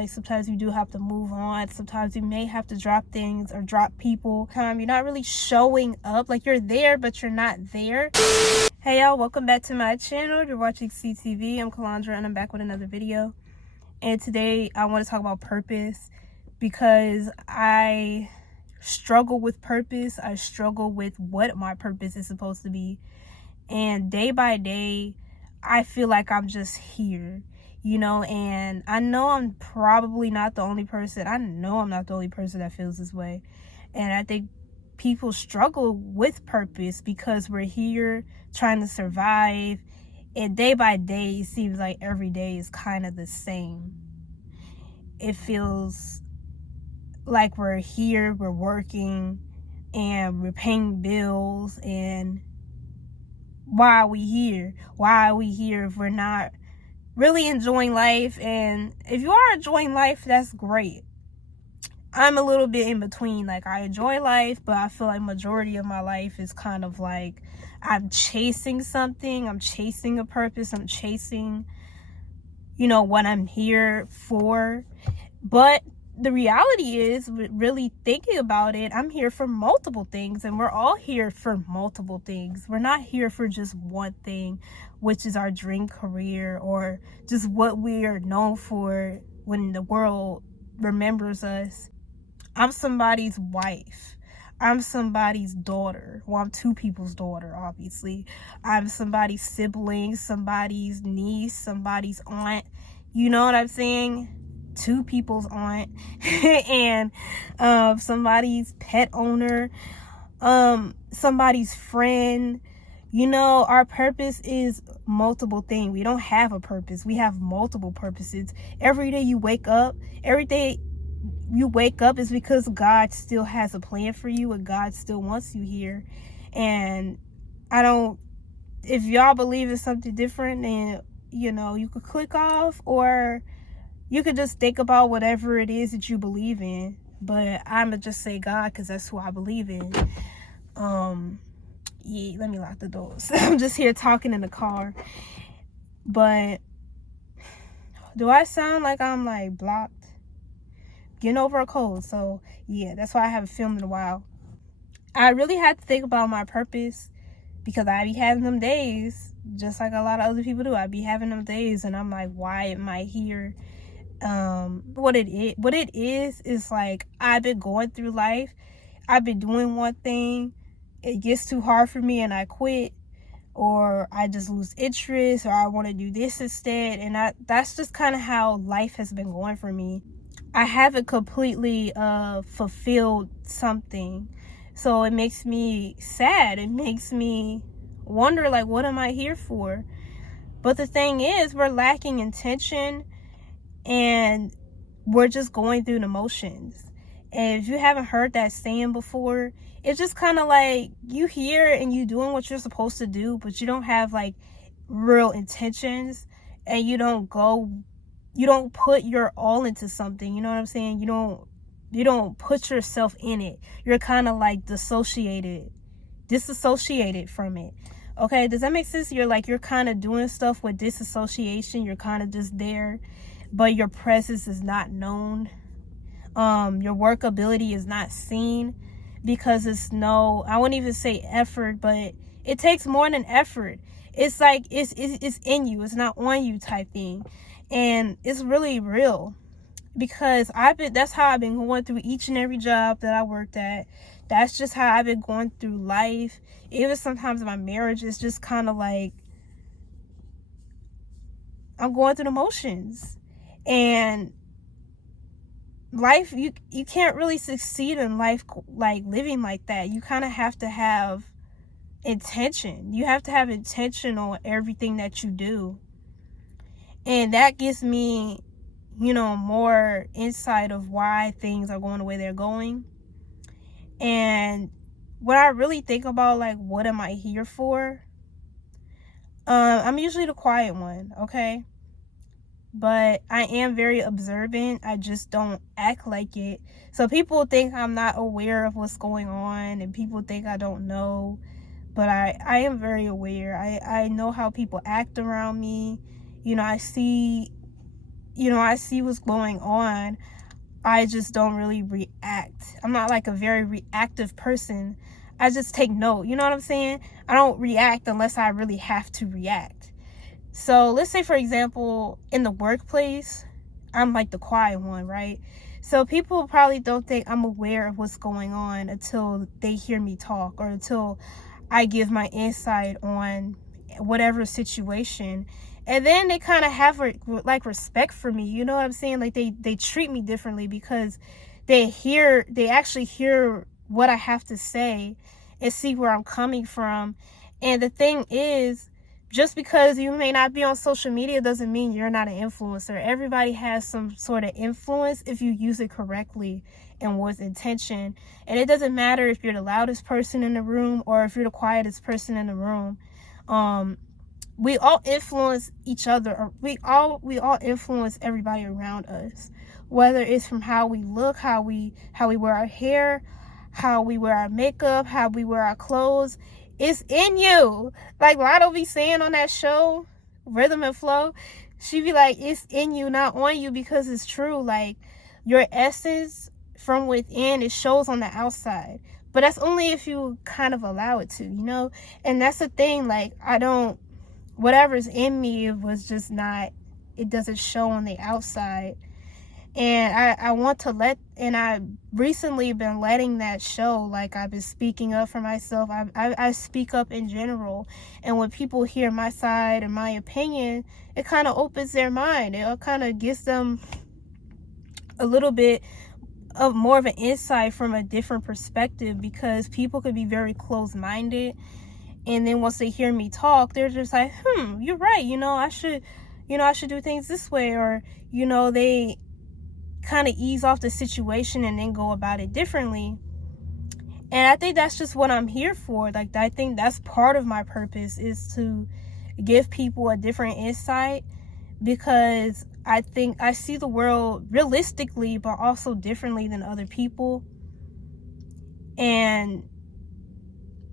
Like, sometimes you do have to move on. Sometimes you may have to drop things or drop people. You're not really showing up. Like, you're there, but you're not there. Hey y'all, welcome back to my channel. You're watching CTV. I'm Kalandra and I'm back with another video. And today I want to talk about purpose because I struggle with purpose. I struggle with what my purpose is supposed to be. And day by day, I feel like I'm just here. And I know I'm probably not the only person. I know I'm not the only person that feels this way. And I think people struggle with purpose because we're here trying to survive. And day by day, it seems like every day is kind of the same. It feels like we're here, we're working, and we're paying bills. And why are we here? Why are we here if we're not really enjoying life? And if you are enjoying life, that's great. I'm a little bit in between. Like, I enjoy life, but I feel like majority of my life is kind of like I'm chasing something. I'm chasing a purpose. I'm chasing, what I'm here for. But the reality is, really thinking about it, I'm here for multiple things, and we're all here for multiple things. We're not here for just one thing, which is our dream career or just what we are known for when the world remembers us. I'm somebody's wife. I'm somebody's daughter. Well, I'm two people's daughter, obviously. I'm somebody's sibling, somebody's niece, somebody's aunt. You know what I'm saying? Two people's aunt and somebody's pet owner, somebody's friend. Our purpose is multiple things. We don't have a purpose. We have multiple purposes. Every day you wake up, is because God still has a plan for you and God still wants you here. And if y'all believe in something different, then you could click off, or you could just think about whatever it is that you believe in. But I'ma just say God, because that's who I believe in. Yeah, let me lock the doors. I'm just here talking in the car. But do I sound like I'm like blocked? Getting over a cold. So yeah, that's why I haven't filmed in a while. I really had to think about my purpose, because I be having them days, just like a lot of other people do. I be having them days and I'm like, why am I here? What it is like, I've been going through life. I've been doing one thing. It gets too hard for me and I quit, or I just lose interest, or I want to do this instead. And that's just kind of how life has been going for me. I haven't completely fulfilled something. So it makes me sad. It makes me wonder, like, what am I here for? But the thing is, we're lacking intention and we're just going through the motions. And if you haven't heard that saying before, it's just kind of like you here and you doing what you're supposed to do, but you don't have like real intentions, and you don't put your all into something. You know what I'm saying? You don't put yourself in it. You're kind of like disassociated from it. Okay, does that make sense? You're kind of doing stuff with disassociation. You're kind of just there, but your presence is not known. Your workability is not seen, because I wouldn't even say effort, but it takes more than effort. It's like it's in you, it's not on you type thing. And it's really real, because that's how I've been going through each and every job that I worked at. That's just how I've been going through life. Even sometimes my marriage is just kind of like I'm going through the motions. And life, you can't really succeed in life like living like that. You kind of have to have intention. You have to have intention on everything that you do. And that gives me, more insight of why things are going the way they're going. And when I really think about, like, what am I here for? I'm usually the quiet one, okay? But I am very observant. I just don't act like it. So people think I'm not aware of what's going on, and people think I don't know. But I am very aware. I know how people act around me. I see I see what's going on, I just don't really react. I'm not like a very reactive person. I just take note. You know what I'm saying? I don't react unless I really have to react. So let's say, for example, in the workplace, I'm like the quiet one, right? So people probably don't think I'm aware of what's going on until they hear me talk or until I give my insight on whatever situation. And then they kind of have like respect for me. You know what I'm saying? Like they treat me differently because they actually hear what I have to say and see where I'm coming from. And the thing is, just because you may not be on social media doesn't mean you're not an influencer. Everybody has some sort of influence if you use it correctly and with intention. And it doesn't matter if you're the loudest person in the room or if you're the quietest person in the room. We all influence each other, or we all influence everybody around us, whether it's from how we look, how we wear our hair, how we wear our makeup, how we wear our clothes. It's in you. Like Lotto be saying on that show, Rhythm and Flow, she be like, it's in you, not on you, because it's true. Like your essence from within, it shows on the outside. But that's only if you kind of allow it to, And that's the thing, like whatever's in me was just not, it doesn't show on the outside. And I want to I've recently been letting that show. Like I've been speaking up for myself. I speak up in general. And when people hear my side and my opinion, it kind of opens their mind. It kind of gives them a little bit of more of an insight from a different perspective, because people could be very close-minded. And then once they hear me talk, they're just like, you're right. I should do things this way. Or, they kind of ease off the situation and then go about it differently. And I think that's just what I'm here for. Like, I think that's part of my purpose, is to give people a different insight, because I think I see the world realistically, but also differently than other people. And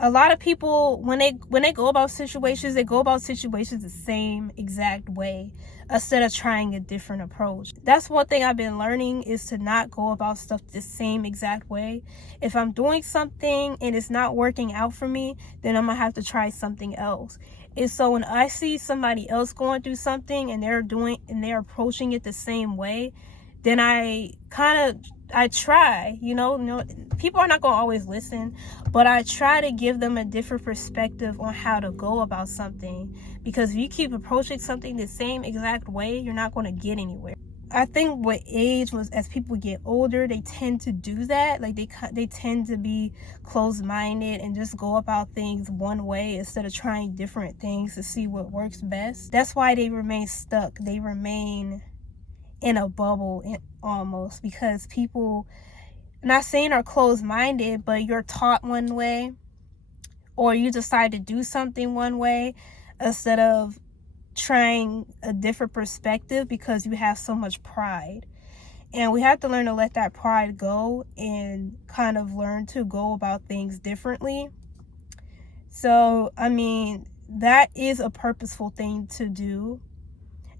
a lot of people, when they go about situations, they go about situations the same exact way instead of trying a different approach. That's one thing I've been learning, is to not go about stuff the same exact way. If I'm doing something and it's not working out for me, then I'm gonna have to try something else. And so when I see somebody else going through something and they're approaching it the same way, then I try, people are not going to always listen, but I try to give them a different perspective on how to go about something. Because if you keep approaching something the same exact way, you're not going to get anywhere. I think with age, as people get older, they tend to do that. Like they tend to be closed-minded and just go about things one way instead of trying different things to see what works best. That's why they remain stuck. They remain in a bubble almost, because people, not saying are closed-minded, but you're taught one way, or you decide to do something one way instead of trying a different perspective, because you have so much pride. And we have to learn to let that pride go and kind of learn to go about things differently. So, that is a purposeful thing to do.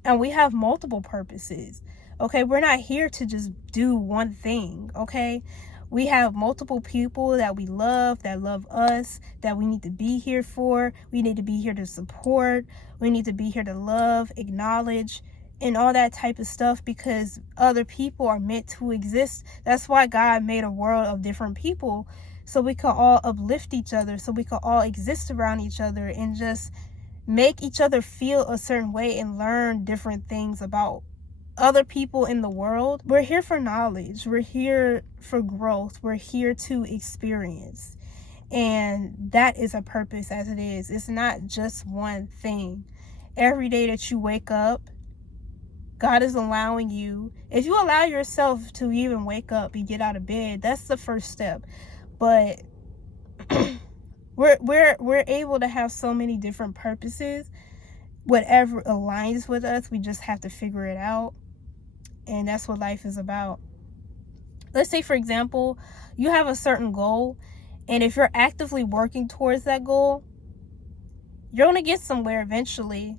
And we have multiple purposes. Okay, we're not here to just do one thing. Okay, we have multiple people that we love, that love us, that we need to be here for. We need to be here to support. We need to be here to love, acknowledge, and all that type of stuff, because other people are meant to exist. That's why God made a world of different people, so we can all uplift each other, so we can all exist around each other and just make each other feel a certain way and learn different things about other people in the world. We're here for knowledge. We're here for growth. We're here to experience. And that is a purpose as it is. It's not just one thing. Every day that you wake up, God is allowing you, if you allow yourself to even wake up and get out of bed, that's the first step. But we're able to have so many different purposes. Whatever aligns with us, we just have to figure it out. And that's what life is about. Let's say, for example, you have a certain goal, and if you're actively working towards that goal, you're going to get somewhere eventually.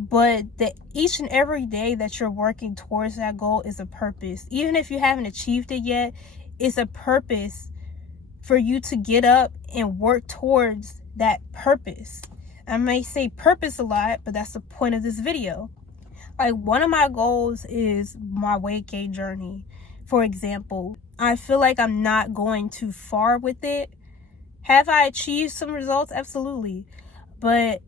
but that each and every day that you're working towards that goal is a purpose. Even if you haven't achieved it yet, it's a purpose for you to get up and work towards that purpose. I may say purpose a lot, but that's the point of this video. Like, one of my goals is my weight gain journey. For example, I feel like I'm not going too far with it. Have I achieved some results? Absolutely. But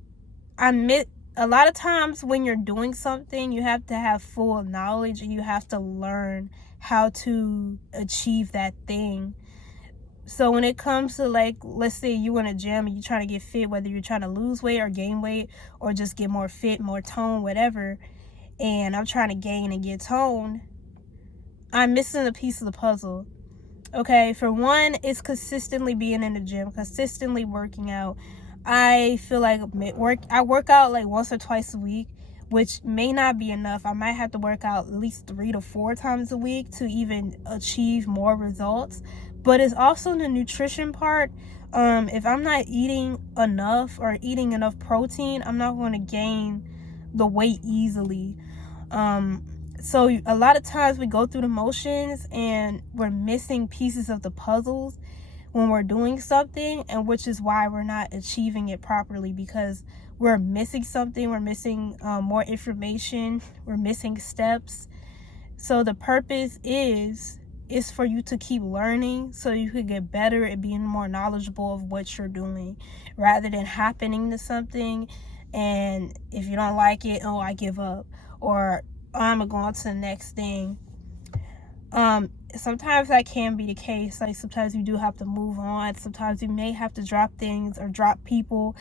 a lot of times when you're doing something, you have to have full knowledge and you have to learn how to achieve that thing. So when it comes to, like, let's say you in a gym and you're trying to get fit, whether you're trying to lose weight or gain weight or just get more fit, more tone, whatever, and I'm trying to gain and get tone, I'm missing a piece of the puzzle. Okay, for one, it's consistently being in the gym, consistently working out. I feel like I work out like once or twice a week, which may not be enough. I might have to work out at least 3 to 4 times a week to even achieve more results. But it's also the nutrition part. If I'm not eating enough or eating enough protein, I'm not going to gain the weight easily. So a lot of times we go through the motions and we're missing pieces of the puzzles when we're doing something, and which is why we're not achieving it properly, because we're missing something. We're missing more information. We're missing steps. So the purpose is for you to keep learning so you can get better at being more knowledgeable of what you're doing, rather than happening to something and if you don't like it, oh, I give up, or oh, I'm gonna go on to the next thing. Sometimes that can be the case. Like, sometimes you do have to move on. Sometimes you may have to drop things or drop people.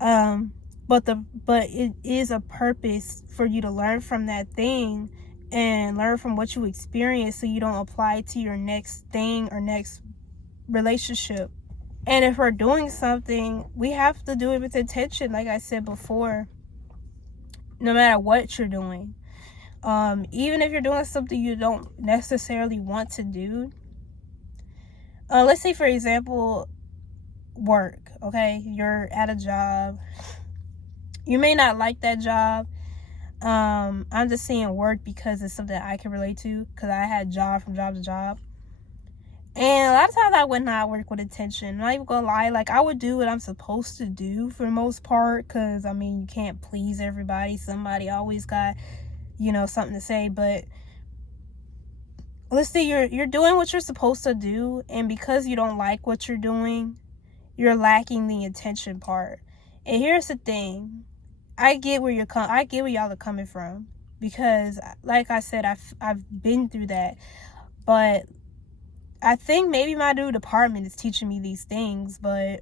But it is a purpose for you to learn from that thing and learn from what you experience so you don't apply it to your next thing or next relationship. And if we're doing something, we have to do it with intention, like I said before, no matter what you're doing. Even if you're doing something you don't necessarily want to do. Let's say, for example, work, okay? You're at a job. You may not like that job. I'm just saying work because it's something I can relate to, because I had job from job to job. And a lot of times I would not work with intention. I'm not even gonna lie. Like, I would do what I'm supposed to do for the most part, because, I mean, you can't please everybody. Somebody always got, something to say. But let's say you're doing what you're supposed to do, and because you don't like what you're doing, you're lacking the intention part. And here's the thing. I get where y'all are coming from, because, like I said, I've been through that. But I think maybe my new department is teaching me these things. But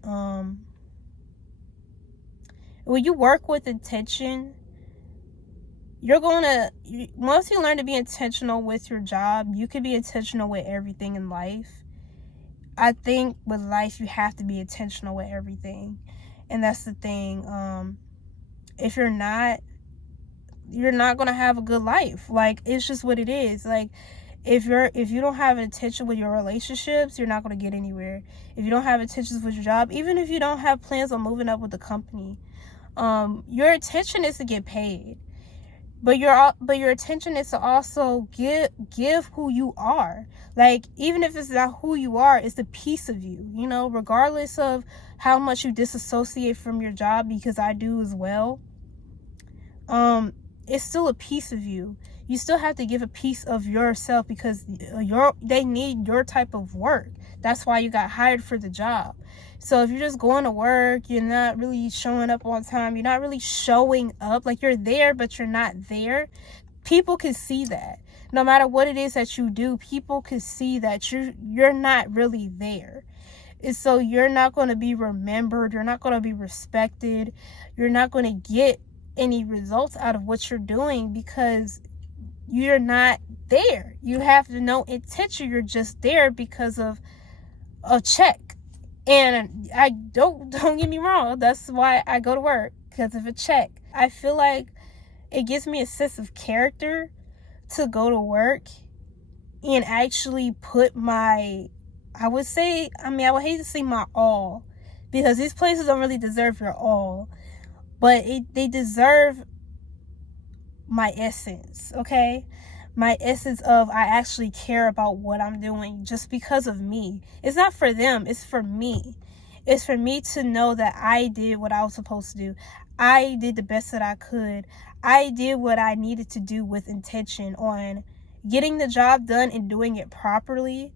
when you work with intention, once you learn to be intentional with your job, you can be intentional with everything in life. I think with life, you have to be intentional with everything. And that's the thing. If you're not going to have a good life. Like, it's just what it is. Like, if you don't have intention with your relationships, you're not going to get anywhere. If you don't have intentions with your job, even if you don't have plans on moving up with the company, your intention is to get paid. But your intention is to also give who you are. Like, even if it's not who you are, it's a piece of you, regardless of how much you disassociate from your job, because I do as well. It's still a piece of you. You still have to give a piece of yourself, because they need your type of work. That's why you got hired for the job. So if you're just going to work, you're not really showing up on time, you're not really showing up, like, you're there but you're not there, people can see that. No matter what it is that you do, people can see that you're not really there. And so you're not going to be remembered, you're not going to be respected, you're not going to get any results out of what you're doing, because you're not there. You have no intention. You're just there because of a check. And I don't get me wrong, that's why I go to work, because of a check. I feel like it gives me a sense of character to go to work and actually put I would hate to say my all, because these places don't really deserve your all, but they deserve my essence, okay? My essence of I actually care about what I'm doing just because of me. It's not for them, it's for me. It's for me to know that I did what I was supposed to do. I did the best that I could. I did what I needed to do with intention on getting the job done and doing it properly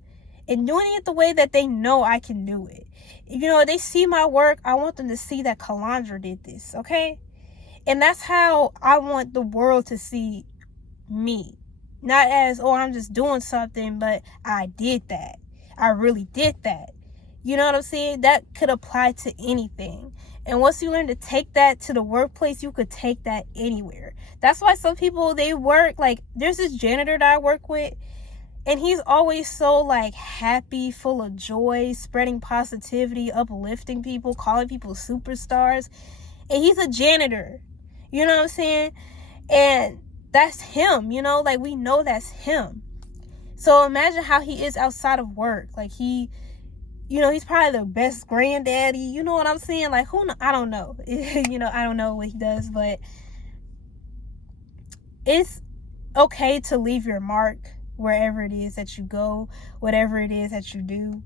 and doing it the way that they know I can do it. You know, they see my work. I want them to see that Kalandra did this, okay? And that's how I want the world to see me. Not as, oh, I'm just doing something, but I did that. I really did that. You know what I'm saying? That could apply to anything. And once you learn to take that to the workplace, you could take that anywhere. That's why some people, they work, like, there's this janitor that I work with, and he's always so, like, happy, full of joy, spreading positivity, uplifting people, calling people superstars. And he's a janitor. You know what I'm saying? And that's him, you know? Like, we know that's him. So imagine how he is outside of work. Like, he, you know, he's probably the best granddaddy. You know what I'm saying? Like, I don't know. You know, I don't know what he does, but it's okay to leave your mark wherever it is that you go, whatever it is that you do.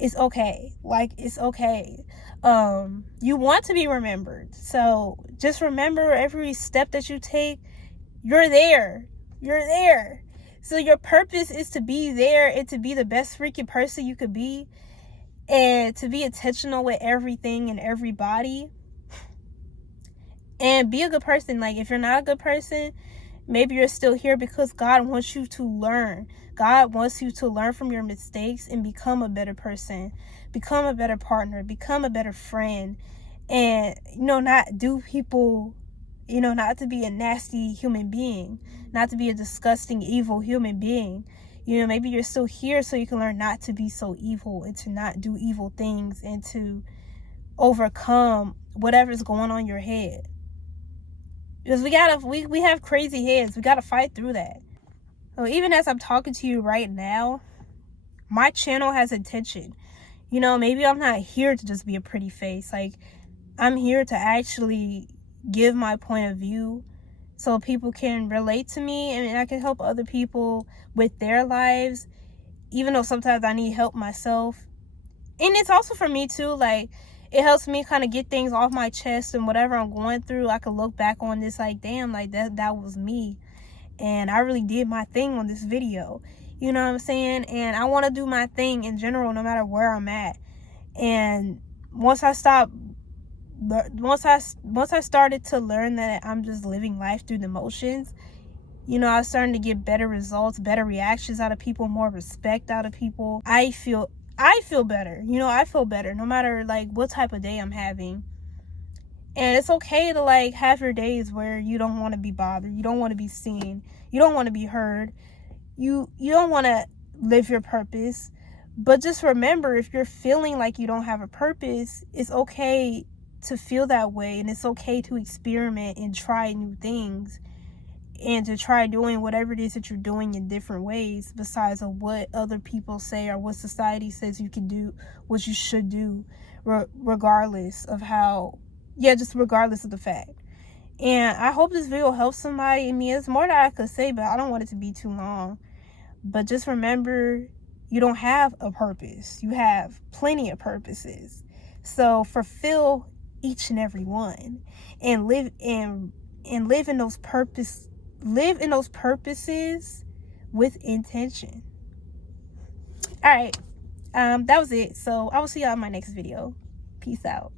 It's okay. Like, it's okay. You want to be remembered. So just remember every step that you take, you're there. You're there. So your purpose is to be there and to be the best freaking person you could be, and to be intentional with everything and everybody, and be a good person. Like, if you're not a good person, maybe you're still here because God wants you to learn. God wants you to learn from your mistakes and become a better person, become a better partner, become a better friend, and, you know, not do people, you know, not to be a nasty human being, not to be a disgusting, evil human being. You know, maybe you're still here so you can learn not to be so evil and to not do evil things and to overcome whatever's going on in your head. Because we have crazy heads. We gotta fight through that. So even as I'm talking to you right now, my channel has intention. You know, maybe I'm not here to just be a pretty face. Like, I'm here to actually give my point of view so people can relate to me and I can help other people with their lives, even though sometimes I need help myself. And it's also for me too, like, it helps me kind of get things off my chest, and whatever I'm going through, I can look back on this like, damn, like that was me, and I really did my thing on this video. You know what I'm saying? And I want to do my thing in general, no matter where I'm at. And once I started to learn that I'm just living life through the motions, you know, I was starting to get better results, better reactions out of people, more respect out of people. I feel better. You know, I feel better no matter, like, what type of day I'm having. And it's okay to, like, have your days where you don't want to be bothered. You don't want to be seen. You don't want to be heard. You don't want to live your purpose. But just remember, if you're feeling like you don't have a purpose, it's okay to feel that way. And it's okay to experiment and try new things, and to try doing whatever it is that you're doing in different ways besides of what other people say or what society says you can do, what you should do, regardless of how, just regardless of the fact. And I hope this video helps somebody. I mean, there's more that I could say, but I don't want it to be too long. But just remember, you don't have a purpose. You have plenty of purposes. So fulfill each and every one, and live in those purposes with intention. All right, that was it. So I will see y'all in my next video. Peace out.